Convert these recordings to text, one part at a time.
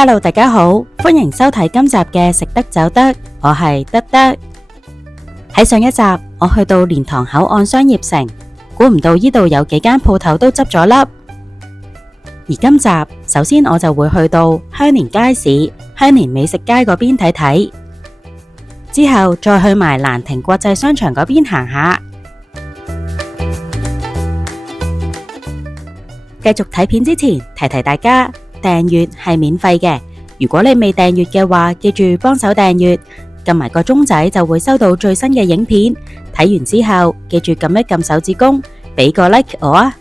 Hello， 大家好，歡迎收睇今集嘅食得走得，我係德德。喺上一集，我去到蓮塘口岸商業城，估唔到呢度有幾間鋪頭都執咗笠。而今集，首先我就會去到香蓮街市、香蓮美食街嗰邊睇睇，之後再去埋蘭亭國際商場嗰邊行下。繼續睇片之前，提提大家，訂閱係免費嘅。如果你未訂閱嘅話，記住幫手訂閱，撳埋個鐘仔就會收到最新嘅影片。睇完之後，記住撳一撳手指公，俾個 like 我啊！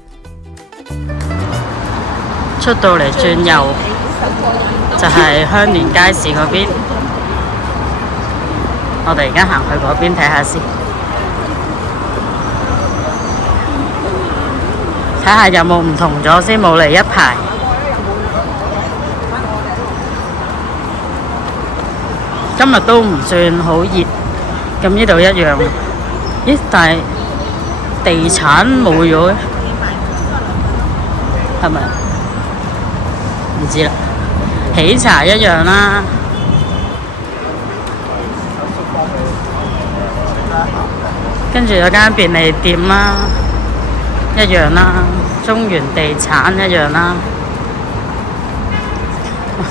出到嚟轉右就係香蓮街市嗰邊，我哋而家行去嗰邊睇下先，睇下有冇唔同咗先，冇嚟一排。今日都唔算好熱，咁呢度一樣。咦？但係地產冇咗嘅，係咪？唔知啦。喜茶一樣啦，跟住有間便利店啦，一樣啦。中原地產一樣啦。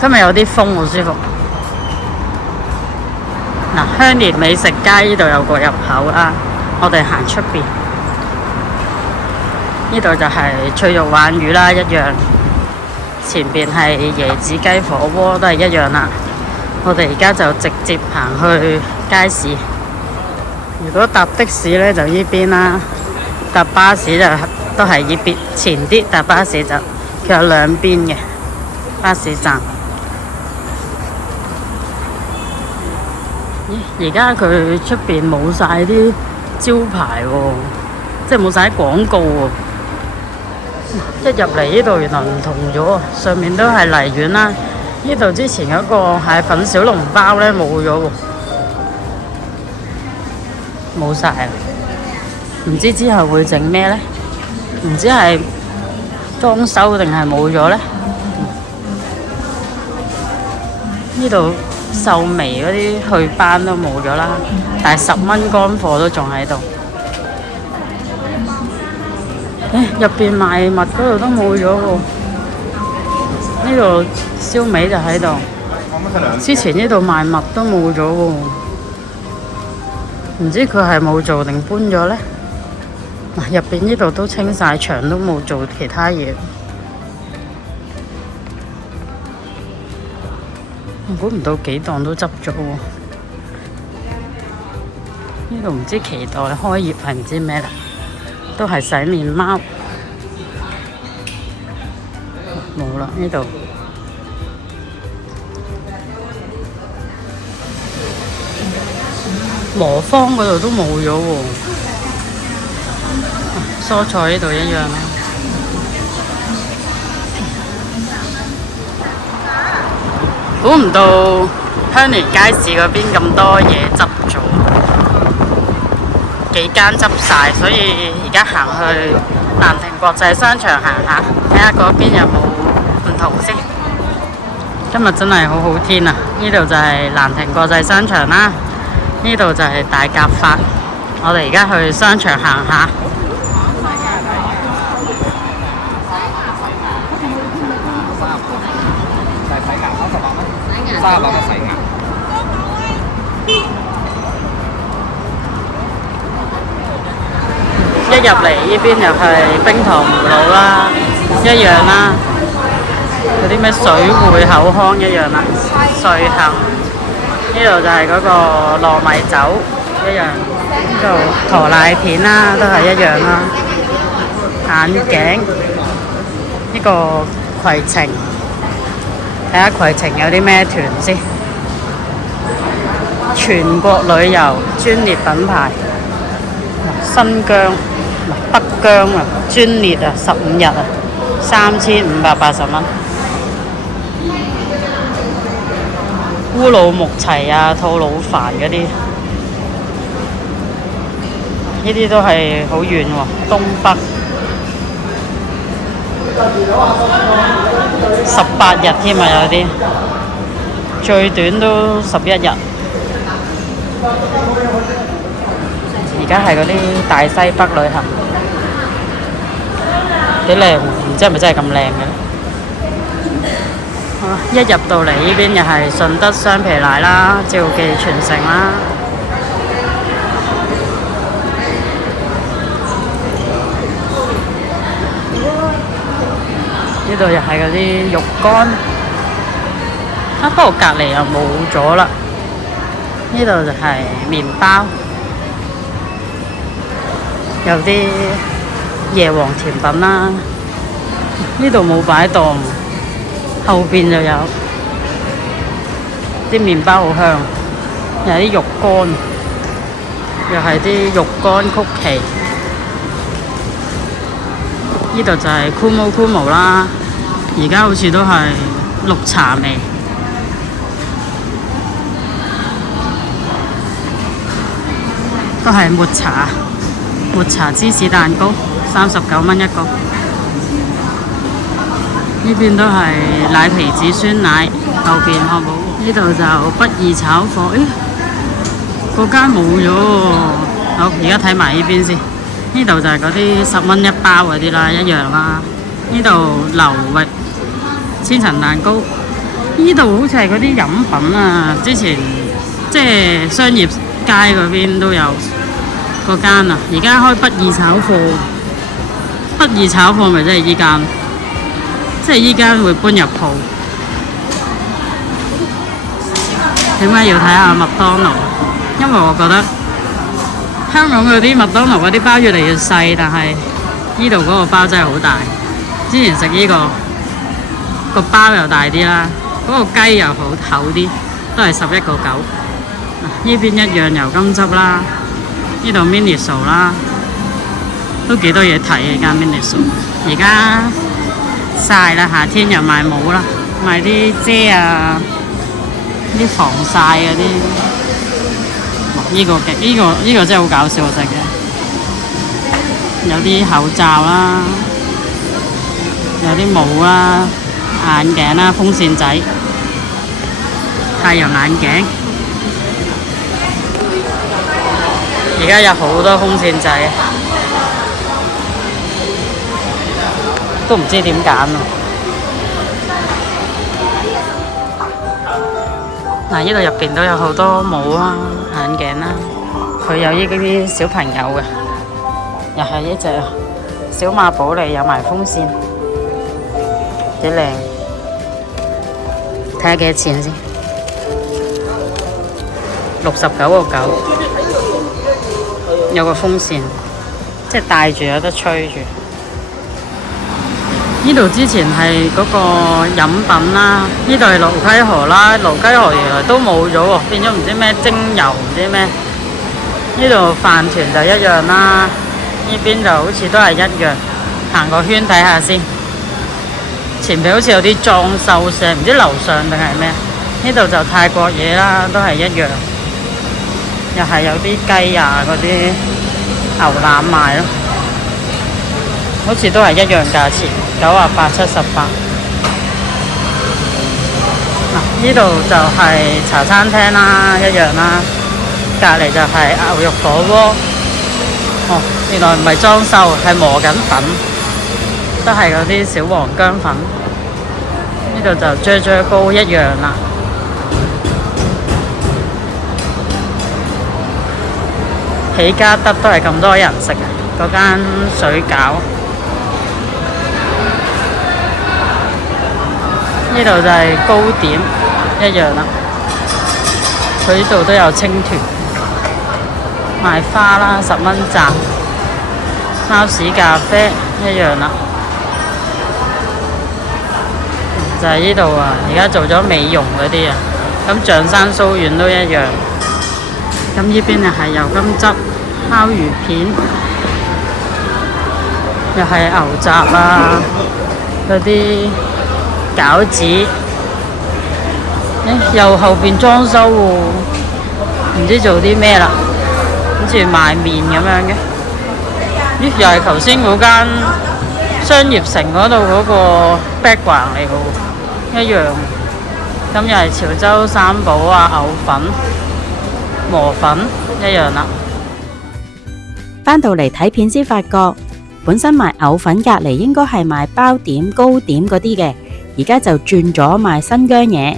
今日有啲風，好舒服。嗱，香蓮美食街呢度有個入口啦，我哋行出邊，呢度就係脆肉鯇魚啦，一樣。前邊係椰子雞火鍋，都係一樣啦。我哋而家就直接行去街市。如果搭的士呢，就呢邊啦，搭巴士就都係呢邊。前啲搭巴士就佢有兩邊嘅巴士站。而家佢出邊冇晒啲招牌喎，即係冇晒廣告喎。一入嚟呢度原來唔同咗，上面都係荔園啦。呢度之前嗰個蟹粉小籠包呢，冇咗喎，冇晒啦。唔知之後會整咩呢？唔知係裝修定係冇咗呢？呢度秀眉嗰啲去斑都冇咗啦，但係10蚊乾貨都仲喺度。入邊賣物嗰度都冇咗喎。呢度燒味就喺度，之前呢度賣物都冇咗喎。唔知佢係冇做定搬咗呢？嗱，入邊呢度都清晒場，都冇做其他嘢。估唔到幾檔都執咗喎。呢度唔知期待開業係唔知咩啦，都係洗面貓。冇啦，呢度羅芳嗰度都冇咗喎。蔬菜呢度一樣啦。估唔到香蓮街市嗰邊咁多嘢執咗，幾間執晒，所以而家行去蘭亭國際商場行下，睇下嗰邊有冇唔同先。今日真係好好天啊！呢度就係蘭亭國際商場啦，呢度就係大甲發。我哋而家去商場行下。一入嚟呢邊又係冰糖葫蘆啦，一樣啦。嗰啲咩水匯口腔一樣啦，瑞幸呢度就係嗰個糯米酒一樣，呢度駝奶片啦，都係一樣啦。眼鏡呢個攜程，睇下攜程有啲咩團先。全國旅遊專列品牌，新疆北疆啊，專列啊，15日啊，3580蚊。烏魯木齊啊，吐魯番嗰啲，呢啲都係好遠喎，東北。18日添啊，有啲。最短都11日。而家係嗰啲大西北旅行，幾靚喎，唔知係咪真係咁靚嘅？一入到嚟呢邊又係順德雙皮奶啦、趙記全城啦。呢度又係嗰啲肉乾，不過隔離又冇咗啦。呢度就係麵包，有啲椰皇甜品啦。呢度冇擺檔，後邊就有啲麵包好香，有啲肉乾，又係啲肉乾曲奇。呢度就係 Kumu 啦，而家好似都係綠茶味。都係抹茶芝士蛋糕，39蚊一個。呢邊都係奶皮子酸奶，後邊漢堡。呢度就不二炒貨，嗰間冇咗喎。好，而家睇埋呢邊先。呢度就係嗰啲10蚊一包嗰啲啦，一樣啦。呢度劉域千層蛋糕，呢度好似係嗰啲飲品啊。之前即係商業街嗰邊都有嗰間啊，而家開不二炒貨，不二炒貨咪即係依間，即係依間會搬入鋪。點解要睇下麥當勞？因為我覺得香港嗰啲麥當勞嗰啲包越嚟越細，但係呢度嗰個包真係好大。之前食呢個包又大啲啦，嗰個雞又好厚啲，都係11.9。呢邊一樣油甘汁啦，呢度 Miniso 啦，都幾多嘢睇嘅間 Miniso。而家曬啦，夏天又賣帽啦，賣啲遮啊，啲防曬嗰啲。呢個真係好搞笑食嘅，有啲口罩啦，有啲帽啦、眼鏡啦、風扇仔、太陽眼鏡。而家有好多風扇仔，都唔知點揀啊！嗱，呢度入邊都有好多帽啊、眼鏡啦，佢有呢啲小朋友嘅，又係一隻小馬寶莉，有埋風扇，幾靚！睇下幾多錢先，69.9，有個風扇，即係戴住有得吹住。呢度之前係嗰個飲品啦，呢度係盧溪河啦，盧溪河原來都冇咗喎，變咗唔知咩精油唔知咩。呢度飯團就一樣啦，呢邊就好似都係一樣，行個圈睇下先。前邊好似有啲裝修聲，唔知樓上定係咩。呢度就泰國嘢啦，都係一樣，又係有啲雞啊嗰啲牛腩賣咯。好似都係一樣價錢，98、78。呢度就係茶餐廳啦，一樣啦。隔離就係牛肉火鍋。哦，原來唔係裝修，係磨緊粉，都係嗰啲小黃薑粉。呢度就啫糕一樣啦。喜家德都係咁多人食嘅，嗰間水餃。呢度就係糕點一樣啦，佢呢度都有青團，賣花啦，10蚊紮，貓屎咖啡一樣啦，就係呢度啊！而家做咗美容嗰啲啊，咁象山酥丸都一樣，咁呢邊又係油甘汁、烤魚片，又係牛雜啊，嗰啲餃子，又後邊裝修喎，唔知做啲咩啦，好似賣麵咁樣嘅。咦，又係頭先嗰間商業城嗰度嗰個 background 嚟嘅喎，一樣。咁又係潮州三寶啊，藕粉、磨粉一樣啦。返到嚟睇片先發覺，本身賣藕粉隔離應該係賣包點、糕點嗰啲嘅，而家就轉咗賣新疆嘢。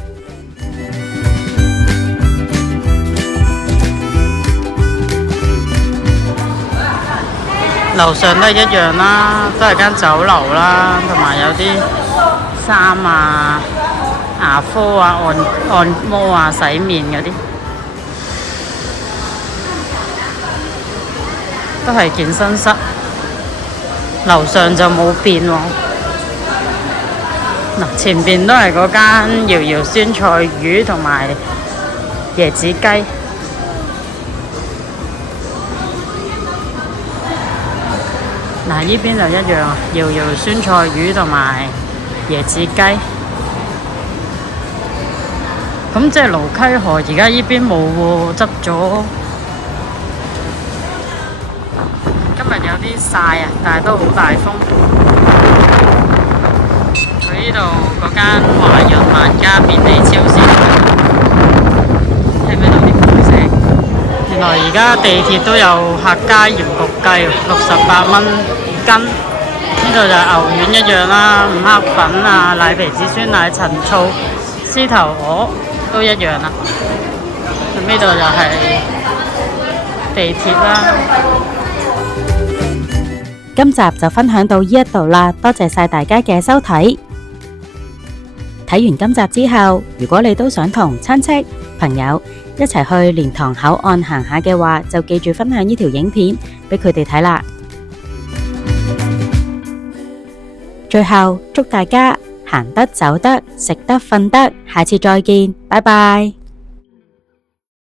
樓上都係一樣啦，都係間酒樓啦，同埋有啲衫啊、牙科啊、按摩啊、洗面嗰啲，都係健身室。樓上就冇變喎。嗱，前邊都係嗰間瑤瑤酸菜魚同埋椰子雞。嗱，呢邊就一樣，瑤瑤酸菜魚同埋椰子雞。咁即係盧溪河，而家呢邊冇喎，執咗。今日有啲曬啊，但係都好大風。佢呢度嗰間華潤萬家便利超市，聽唔聽到啲風聲？原來而家地鐵都有客家鹽焗雞，68蚊斤。呢度就牛丸一樣啦，五黑粉啊、奶皮子酸奶、陳醋、獅頭鵝都一樣啦。咁呢度就係地鐵啦。今集就分享到呢一度啦，多謝晒大家嘅收睇。睇完今集之後，如果你都想同親戚朋友一齊去蓮塘口岸行下嘅話，就記住分享呢條影片俾佢哋睇啦。最後祝大家行得走得食得瞓得，下次再見，拜拜。